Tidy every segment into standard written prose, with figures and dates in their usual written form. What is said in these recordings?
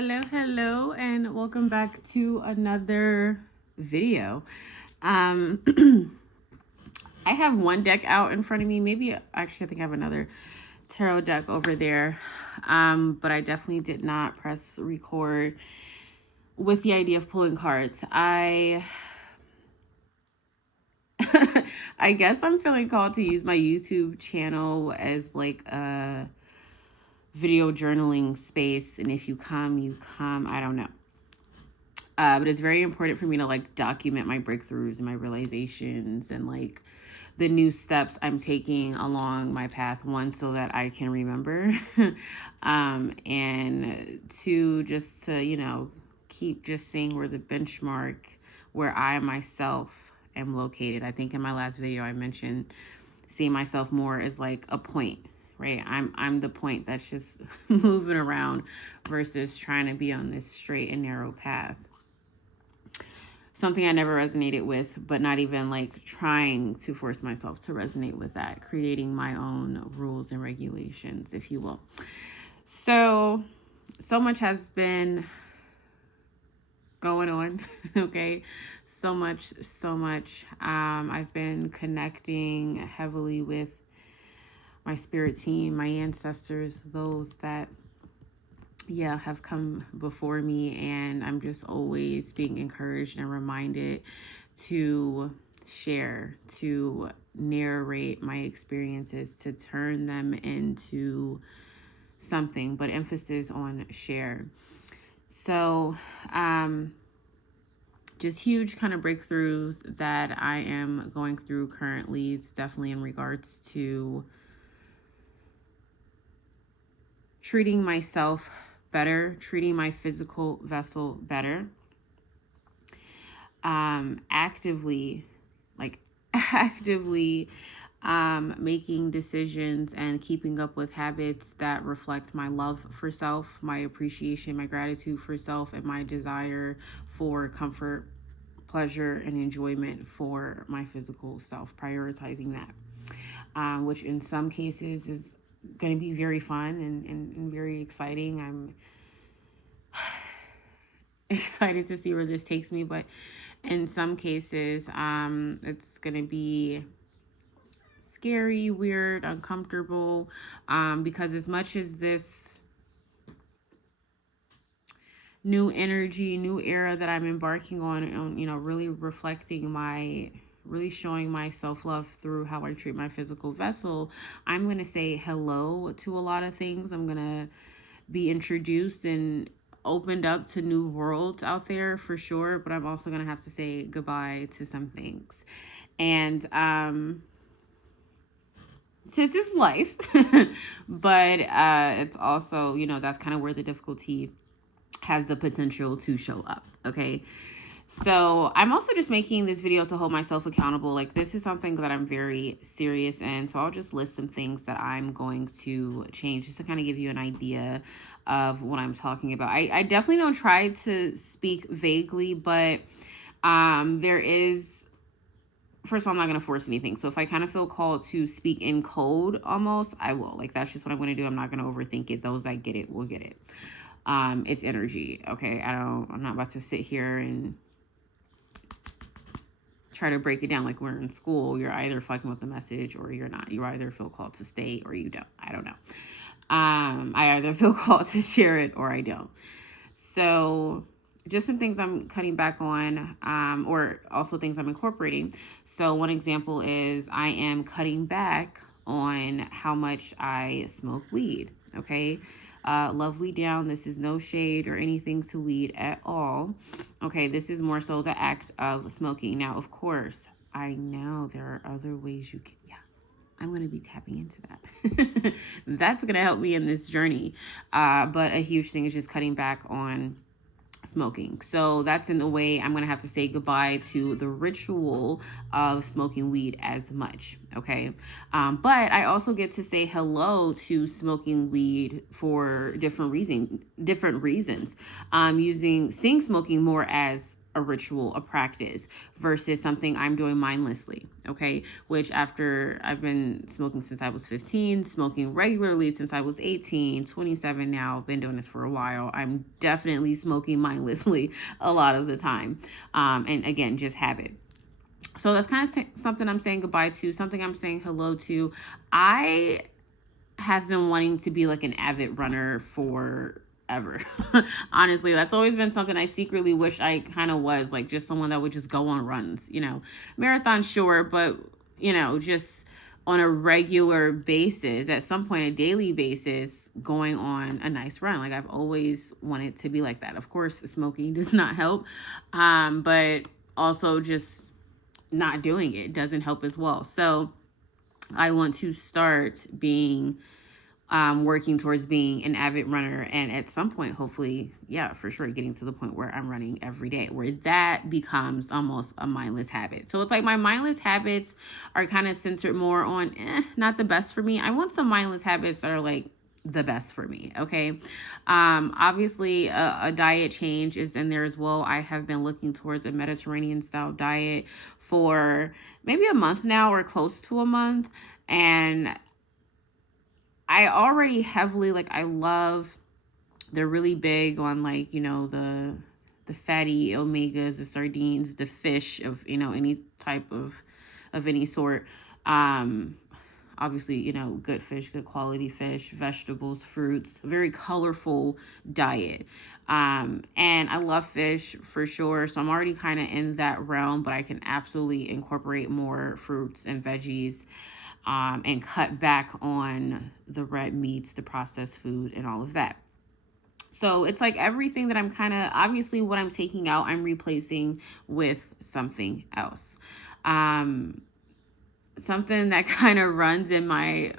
Hello, and welcome back to another video. I have one deck out in front of me. Maybe, actually, I think I have another tarot deck over there. But I definitely did not press record with the idea of pulling cards. I guess I'm feeling called to use my YouTube channel as like a video journaling space, and if you come, you come. I don't know. But it's very important for me to like document my breakthroughs and my realizations and like the new steps I'm taking along my path. One, so that I can remember, and two, just to keep just seeing where the benchmark, where I myself am located. I think in my last video I mentioned seeing myself more as like a point, right? I'm the point that's just moving around versus trying to be on this straight and narrow path. Something I never resonated with, but not even like trying to force myself to resonate with that, creating my own rules and regulations, if you will. So much has been going on, okay? So much. I've been connecting heavily with my spirit team, my ancestors, those that have come before me, and I'm just always being encouraged and reminded to share, to narrate my experiences, to turn them into something, but emphasis on share. So just huge kind of breakthroughs that I am going through currently. It's definitely in regards to treating myself better, treating my physical vessel better, actively making decisions and keeping up with habits that reflect my love for self, my appreciation, my gratitude for self, and my desire for comfort, pleasure, and enjoyment for my physical self, prioritizing that, which in some cases is going to be very fun and very exciting. I'm excited to see where this takes me, but in some cases it's going to be scary, weird, uncomfortable, because as much as this new energy, new era that I'm embarking on, really really showing my self-love through how I treat my physical vessel, I'm going to say hello to a lot of things. I'm going to be introduced and opened up to new worlds out there for sure, but I'm also going to have to say goodbye to some things. And this is life, but it's also, that's kind of where the difficulty has the potential to show up, okay? So I'm also just making this video to hold myself accountable. Like, this is something that I'm very serious in. So I'll just list some things that I'm going to change just to kind of give you an idea of what I'm talking about. I definitely don't try to speak vaguely, but there is, first of all, I'm not going to force anything. So if I kind of feel called to speak in code almost, I will. Like, that's just what I'm going to do. I'm not going to overthink it. Those that get it will get it. It's energy, okay? I'm not about to sit here and try to break it down like we're in school. You're either fucking with the message or you're not. You either feel called to stay or you don't. I don't know. I either feel called to share it or I don't. So just some things I'm cutting back on, or also things I'm incorporating. So one example is I am cutting back on how much I smoke weed, okay? Love weed down. This is no shade or anything to weed at all. Okay, this is more so the act of smoking. Now, of course, I know there are other ways you can, I'm going to be tapping into that. That's going to help me in this journey. But a huge thing is just cutting back on smoking. So that's in a way I'm going to have to say goodbye to the ritual of smoking weed as much, okay? But I also get to say hello to smoking weed for different reasons. Seeing smoking more as a ritual, a practice, versus something I'm doing mindlessly, okay? Which after I've been smoking since I was 15, smoking regularly since I was 18, 27 now, been doing this for a while. I'm definitely smoking mindlessly a lot of the time. And again, just habit. So that's kind of something I'm saying goodbye to, something I'm saying hello to. I have been wanting to be like an avid runner forever. Honestly, that's always been something I secretly wish I kind of was, like just someone that would just go on runs, marathon, sure, but just on a regular basis, at some point, a daily basis, going on a nice run. Like I've always wanted to be like that. Of course, smoking does not help, but also just not doing it doesn't help as well. So I want to start working towards being an avid runner, and at some point, hopefully, yeah, for sure, getting to the point where I'm running every day, where that becomes almost a mindless habit. So it's like my mindless habits are kind of centered more on not the best for me. I want some mindless habits that are like the best for me. Okay. Obviously a diet change is in there as well. I have been looking towards a Mediterranean style diet for maybe a month now, or close to a month. And I already heavily, like, they're really big on like, the fatty omegas, the sardines, the fish of, any type of any sort. Obviously, good fish, good quality fish, vegetables, fruits, very colorful diet. And I love fish for sure. So I'm already kind of in that realm, but I can absolutely incorporate more fruits and veggies, and cut back on the red meats, the processed food, and all of that. So it's like everything that I'm kind of, obviously what I'm taking out, I'm replacing with something else. Something that kind of runs in my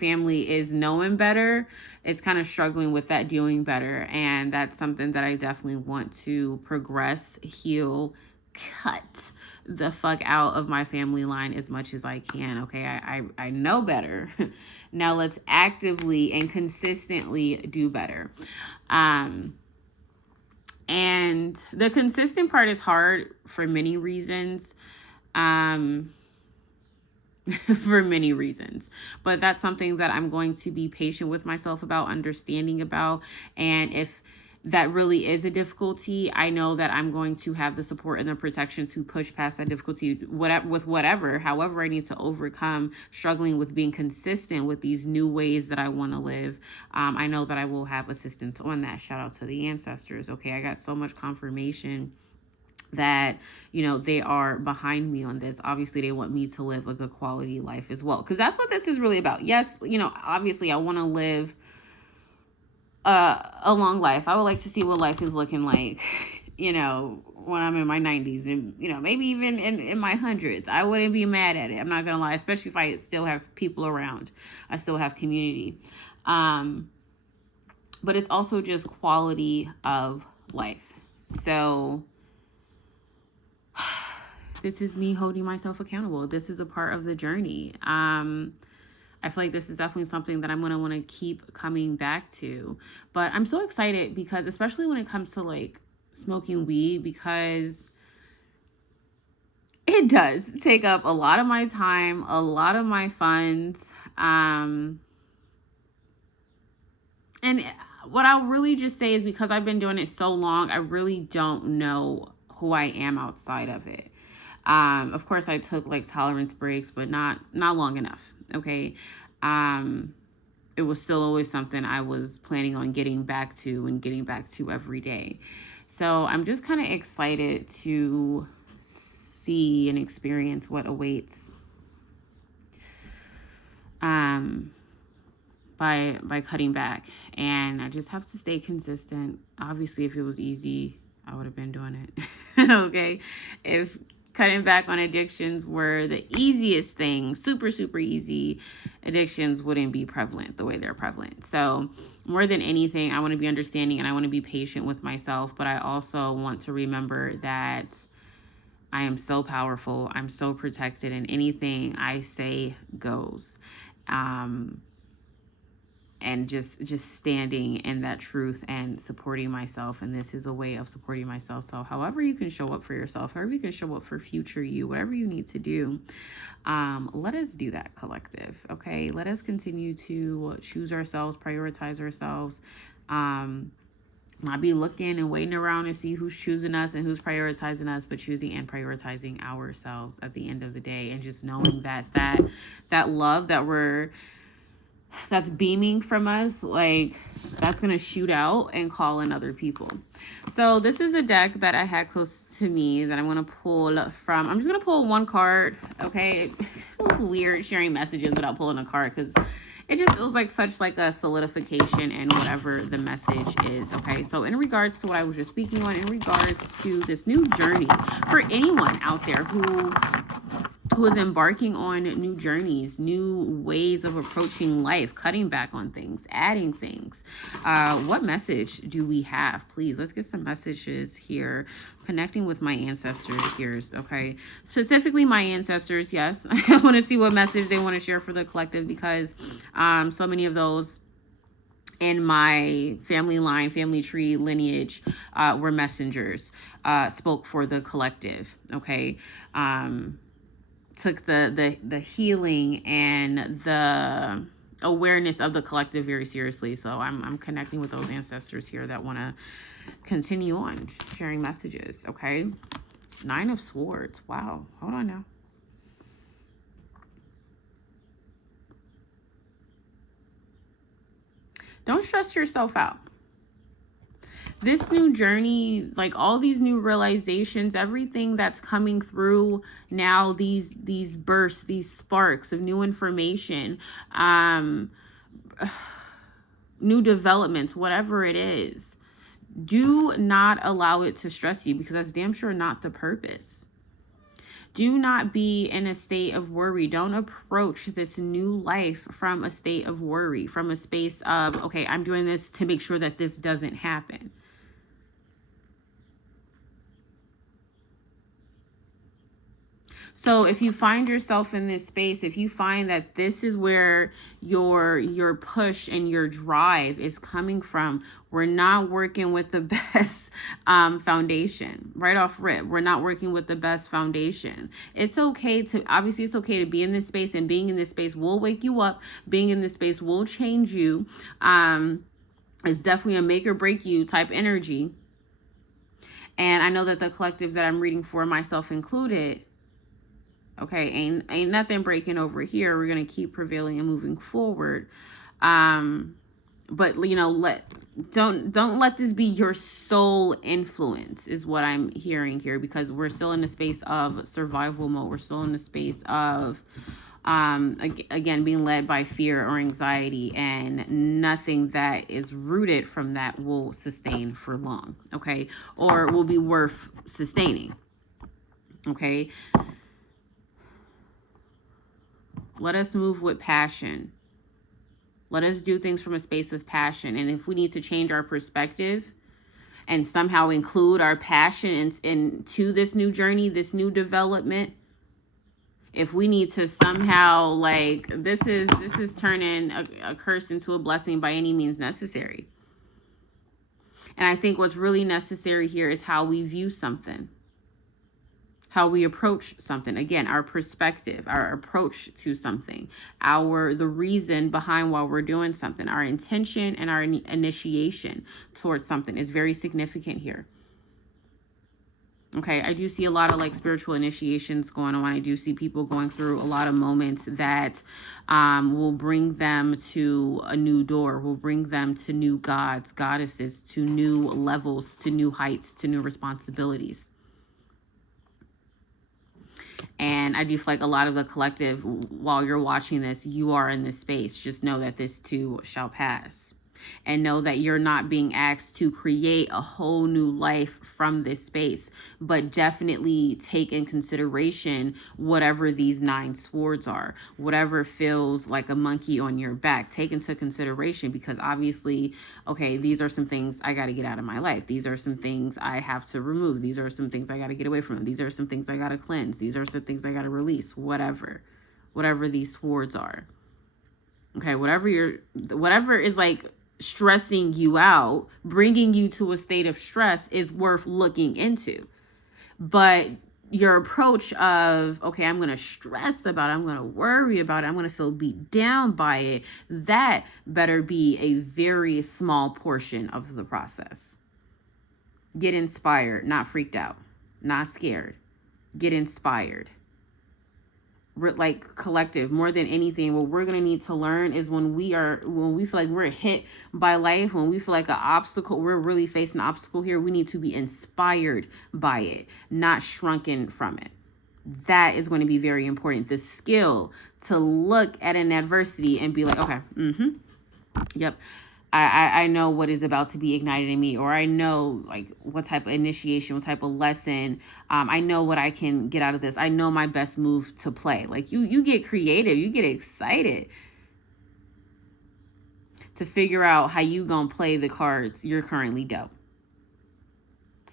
family is knowing better. It's kind of struggling with that doing better. And that's something that I definitely want to progress, heal, cut the fuck out of my family line as much as I can. Okay. I know better. Now let's actively and consistently do better. And the consistent part is hard for many reasons. For many reasons, but that's something that I'm going to be patient with myself about, understanding about. And if that really is a difficulty, I know that I'm going to have the support and the protection to push past that difficulty, however I need to overcome struggling with being consistent with these new ways that I want to live. I know that I will have assistance on that. Shout out to the ancestors. Okay, I got so much confirmation that they are behind me on this. Obviously they want me to live a good quality life as well, because that's what this is really about. Yes, obviously I want to live a long life. I would like to see what life is looking like when I'm in my 90s, and maybe even in my hundreds. I wouldn't be mad at it, I'm not gonna lie, especially if I still have people around, I still have community. But it's also just quality of life. So this is me holding myself accountable. This is a part of the journey. I feel like this is definitely something that I'm going to want to keep coming back to. But I'm so excited because, especially when it comes to like smoking weed, because it does take up a lot of my time, a lot of my funds. And what I'll really just say is, because I've been doing it so long, I really don't know who I am outside of it. Of course I took like tolerance breaks, but not long enough. Okay. It was still always something I was planning on getting back to every day. So I'm just kind of excited to see and experience what awaits, by cutting back. And I just have to stay consistent. Obviously, if it was easy, I would have been doing it. Okay. If cutting back on addictions were the easiest thing, super, super easy, addictions wouldn't be prevalent the way they're prevalent. So more than anything, I want to be understanding and I want to be patient with myself, but I also want to remember that I am so powerful. I'm so protected, and anything I say goes. and just standing in that truth and supporting myself. And this is a way of supporting myself. So however you can show up for yourself, however you can show up for future you, whatever you need to do, let us do that, collective. Okay, let us continue to choose ourselves, prioritize ourselves, not be looking and waiting around to see who's choosing us and who's prioritizing us, but choosing and prioritizing ourselves at the end of the day. And just knowing that love that's beaming from us, like, that's gonna shoot out and call in other people. So this is a deck that I had close to me that I'm gonna pull from. I'm just gonna pull one card. Okay, it feels weird sharing messages without pulling a card, because it just feels like such like a solidification in whatever the message is. Okay, so in regards to what I was just speaking on, in regards to this new journey for anyone out there who is embarking on new journeys, new ways of approaching life, cutting back on things, adding things, what message do we have? Please, let's get some messages here. Connecting with my ancestors here, okay? Specifically my ancestors, yes. I want to see what message they want to share for the collective, because so many of those in my family line, family tree, lineage were messengers, spoke for the collective, okay? Took the healing and the awareness of the collective very seriously. So I'm connecting with those ancestors here that want to continue on sharing messages. Okay, 9 of Swords. Wow, hold on now. Don't stress yourself out. This new journey, like all these new realizations, everything that's coming through now, these bursts, these sparks of new information, new developments, whatever it is, do not allow it to stress you, because that's damn sure not the purpose. Do not be in a state of worry. Don't approach this new life from a state of worry, from a space of, okay, I'm doing this to make sure that this doesn't happen. So if you find yourself in this space, if you find that this is where your push and your drive is coming from, we're not working with the best foundation. Right off rip, we're not working with the best foundation. It's okay to be in this space, and being in this space will wake you up. Being in this space will change you. It's definitely a make or break you type energy. And I know that the collective that I'm reading for, myself included, okay, ain't nothing breaking over here. We're gonna keep prevailing and moving forward. But you know, don't let this be your sole influence, is what I'm hearing here, because we're still in a space of survival mode. We're still in a space of again, being led by fear or anxiety, and nothing that is rooted from that will sustain for long, okay, or will be worth sustaining. Okay, let us move with passion. Let us do things from a space of passion. And if we need to change our perspective and somehow include our passion into this new journey, this new development, if we need to somehow, like, this is turning a curse into a blessing by any means necessary. And I think what's really necessary here is how we view something, how we approach something. Again, our perspective, our approach to something, the reason behind why we're doing something, our intention and our initiation towards something is very significant here. Okay, I do see a lot of like spiritual initiations going on. I do see people going through a lot of moments that will bring them to a new door, will bring them to new gods, goddesses, to new levels, to new heights, to new responsibilities. And I do feel like a lot of the collective, while you're watching this, you are in this space. Just know that this too shall pass. And know that you're not being asked to create a whole new life from this space, but definitely take in consideration whatever these 9 swords are, whatever feels like a monkey on your back. Take into consideration, because obviously, okay, these are some things I got to get out of my life. These are some things I have to remove. These are some things I got to get away from. These are some things I got to cleanse. These are some things I got to release, whatever these swords are. Okay, whatever is like stressing you out, bringing you to a state of stress is worth looking into. But your approach of, okay, I'm going to stress about it, I'm going to worry about it, I'm going to feel beat down by it, that better be a very small portion of the process. Get inspired, not freaked out, not scared. Get inspired. Like collective, more than anything, what we're going to need to learn is when we feel like we're hit by life, when we feel like an obstacle, we're really facing an obstacle here, we need to be inspired by it, not shrunken from it. That is going to be very important. The skill to look at an adversity and be like, okay, yep, I know what is about to be ignited in me, or I know like what type of initiation, what type of lesson. I know what I can get out of this. I know my best move to play. Like you get creative, you get excited to figure out how you gonna play the cards you're currently dealt.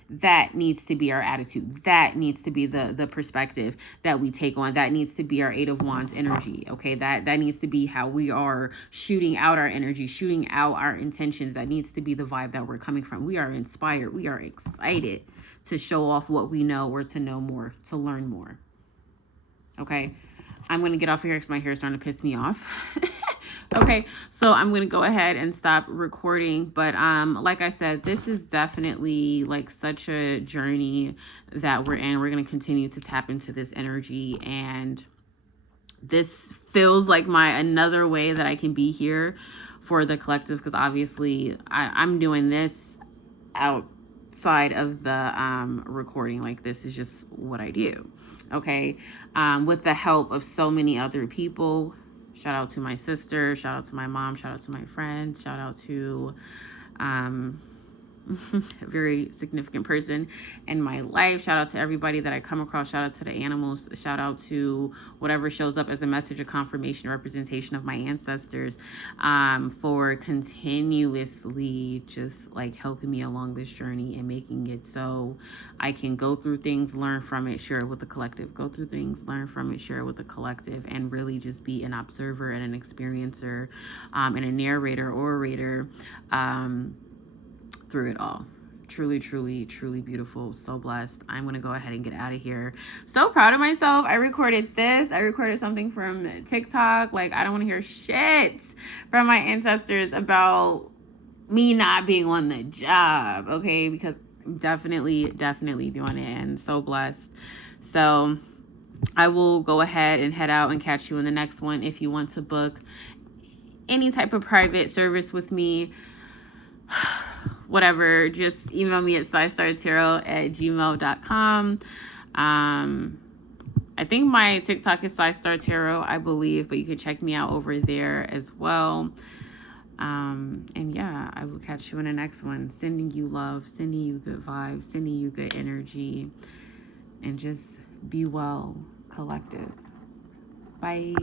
That needs to be our attitude. That needs to be the perspective that we take on. That needs to be our Eight of Wands energy. Okay, that needs to be how we are shooting out our energy, shooting out our intentions. That needs to be the vibe that we're coming from. We are inspired. We are excited to show off what we know, or to know more, to learn more. Okay, I'm going to get off here because my hair is starting to piss me off. Okay, so I'm going to go ahead and stop recording. But like I said, this is definitely like such a journey that we're in. We're going to continue to tap into this energy. And this feels like another way that I can be here for the collective. Because obviously I'm doing this outside of the recording. Like this is just what I do. Okay, with the help of so many other people. Shout out to my sister, shout out to my mom, shout out to my friends, shout out to a very significant person in my life. Shout out to everybody that I come across. Shout out to the animals. Shout out to whatever shows up as a message of confirmation or representation of my ancestors, for continuously just like helping me along this journey and making it so I can go through things, learn from it, share it with the collective. Go through things, learn from it, share it with the collective, and really just be an observer and an experiencer, and a narrator, orator, through it all. Truly, truly, truly beautiful. So blessed. I'm going to go ahead and get out of here. So proud of myself. I recorded this. I recorded something from TikTok. Like, I don't want to hear shit from my ancestors about me not being on the job. Okay. Because I'm definitely doing it, and so blessed. So I will go ahead and head out and catch you in the next one. If you want to book any type of private service with me, whatever, just email me at saistartarot@gmail.com. I think my TikTok is saistartarot, I believe, but you can check me out over there as well. And yeah, I will catch you in the next one. Sending you love, sending you good vibes, sending you good energy, and just be well, collective. Bye.